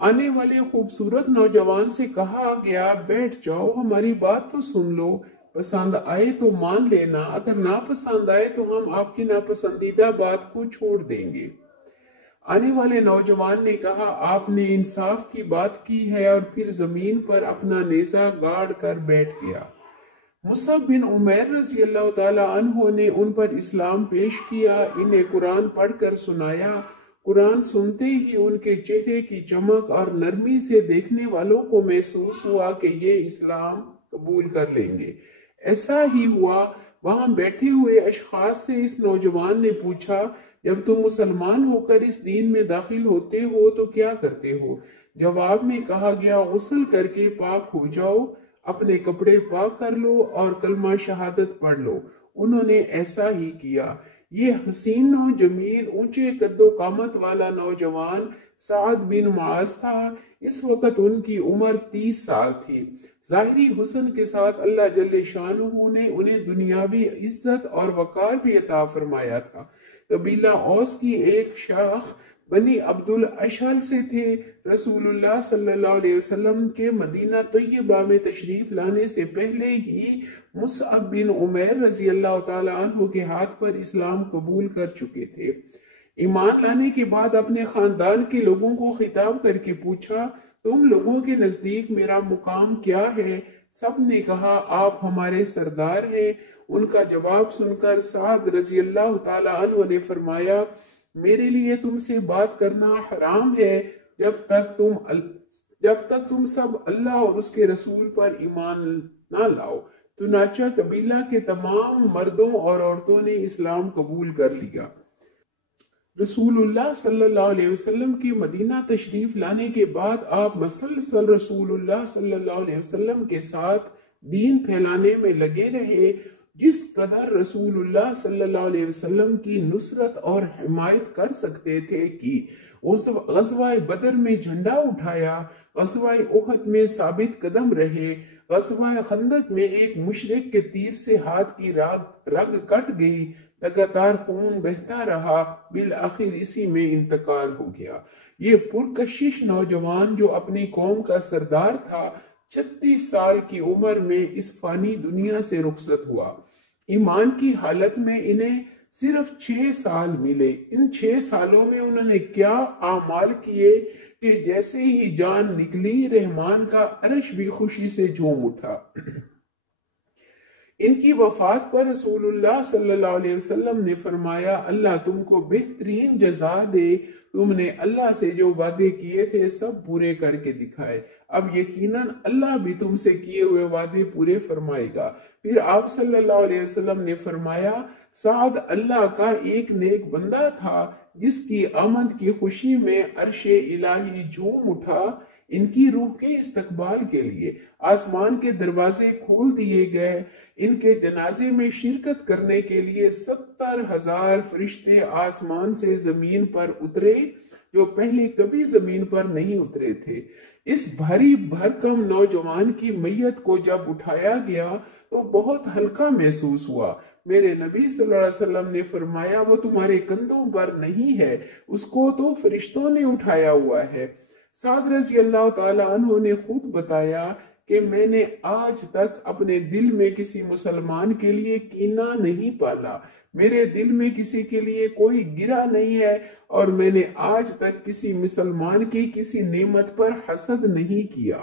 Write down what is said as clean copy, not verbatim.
آنے والے خوبصورت نوجوان سے کہا گیا بیٹھ جاؤ، ہماری بات تو سن لو، پسند آئے تو مان لینا، اگر ناپسند آئے تو ہم آپ کی ناپسندیدہ بات کو چھوڑ دیں گے۔ آنے والے نوجوان نے کہا آپ نے انصاف کی بات کی ہے، اور پھر زمین پر اپنا نیزہ گاڑ کر بیٹھ گیا۔ مصعب بن عمیر رضی اللہ تعالی عنہ نے ان پر اسلام پیش کیا، انہیں قرآن پڑھ کر سنایا۔ قرآن سنتے ہی ان کے چہرے کی چمک اور نرمی سے دیکھنے والوں کو محسوس ہوا کہ یہ اسلام قبول کر لیں گے۔ ایسا ہی ہوا۔ وہاں بیٹھے ہوئے اشخاص سے اس نوجوان نے پوچھا جب تم مسلمان ہو کر اس دین میں داخل ہوتے ہو تو کیا کرتے ہو؟ جواب میں کہا گیا غسل کر کے پاک ہو جاؤ، اپنے کپڑے پاک کر لو اور کلمہ شہادت پڑھ لو۔ انہوں نے ایسا ہی کیا۔ یہ حسین و جمیل اونچے قد و قامت والا نوجوان سعد بن معاذ تھا۔ اس وقت ان کی عمر 30 سال تھی۔ ظاہری حسن کے ساتھ اللہ جل شانہ نے انہیں دنیاوی عزت اور وقار بھی عطا فرمایا تھا۔ قبیلہ اوس کی ایک شاخ بنی عبد الاشہل سے تھے۔ رسول اللہ صلی اللہ علیہ وسلم کے مدینہ طیبہ میں تشریف لانے سے پہلے ہی مصعب بن عمیر رضی اللہ تعالی عنہ کے ہاتھ پر اسلام قبول کر چکے تھے۔ ایمان لانے کے بعد اپنے خاندان کے لوگوں کو خطاب کر کے پوچھا تم لوگوں کے نزدیک میرا مقام کیا ہے؟ سب نے کہا آپ ہمارے سردار ہیں۔ ان کا جواب سن کر سعد رضی اللہ تعالی عنہ نے فرمایا میرے لیے تم سے بات کرنا حرام ہے جب تک تم سب اللہ اور اس کے رسول پر ایمان نہ لاؤ۔ چنانچہ قبیلہ کے تمام مردوں اور عورتوں نے اسلام قبول کر لیا۔ رسول اللہ صلی اللہ علیہ وسلم کی مدینہ تشریف لانے کے بعد آپ مسلسل رسول اللہ صلی اللہ علیہ وسلم کے ساتھ دین پھیلانے میں لگے رہے۔ جس قدر رسول اللہ صلی اللہ علیہ وسلم کی نصرت اور حمایت کر سکتے تھے کی۔ غزوہ بدر میں جھنڈا اٹھایا، غزوہ احد میں ثابت قدم رہے، غزوہ خندق میں ایک مشرک کے تیر سے ہاتھ کی رگ کٹ گئی، لگاتار خون بہتا رہا، بالآخر اسی میں انتقال ہو گیا۔ یہ پرکشش نوجوان جو اپنی قوم کا سردار تھا 36 سال کی عمر میں اس فانی دنیا سے رخصت ہوا۔ ایمان کی حالت میں انہیں صرف 6 سال ملے۔ ان 6 سالوں میں انہوں نے کیا اعمال کیے کہ جیسے ہی جان نکلی رحمان کا عرش بھی خوشی سے جھوم اٹھا۔ ان کی وفات پر رسول اللہ صلی اللہ علیہ وسلم نے فرمایا اللہ تم کو بہترین جزا دے، تم نے اللہ سے جو وعدے کیے تھے سب پورے کر کے دکھائے، اب یقیناً اللہ بھی تم سے کیے ہوئے وعدے پورے فرمائے گا۔ پھر آپ صلی اللہ علیہ وسلم نے فرمایا سعد اللہ کا ایک نیک بندہ تھا جس کی آمد کی خوشی میں عرش الہی جھوم اٹھا۔ ان کی روح کے استقبال کے لیے آسمان کے دروازے کھول دیے گئے۔ ان کے جنازے میں شرکت کرنے کے لیے 70,000 فرشتے آسمان سے زمین پر اترے جو پہلے کبھی زمین پر نہیں اترے تھے۔ اس بھاری بھرکم نوجوان کی میت کو جب اٹھایا گیا تو بہت ہلکا محسوس ہوا۔ میرے نبی صلی اللہ علیہ وسلم نے فرمایا وہ تمہارے کندھوں پر نہیں ہے، اس کو تو فرشتوں نے اٹھایا ہوا ہے۔ سعد رضی اللہ تعالی عنہ نے خود بتایا کہ میں نے آج تک اپنے دل میں کسی مسلمان کے لیے کینہ نہیں پالا، میرے دل میں کسی کے لیے کوئی گرہ نہیں ہے، اور میں نے آج تک کسی مسلمان کی کسی نعمت پر حسد نہیں کیا۔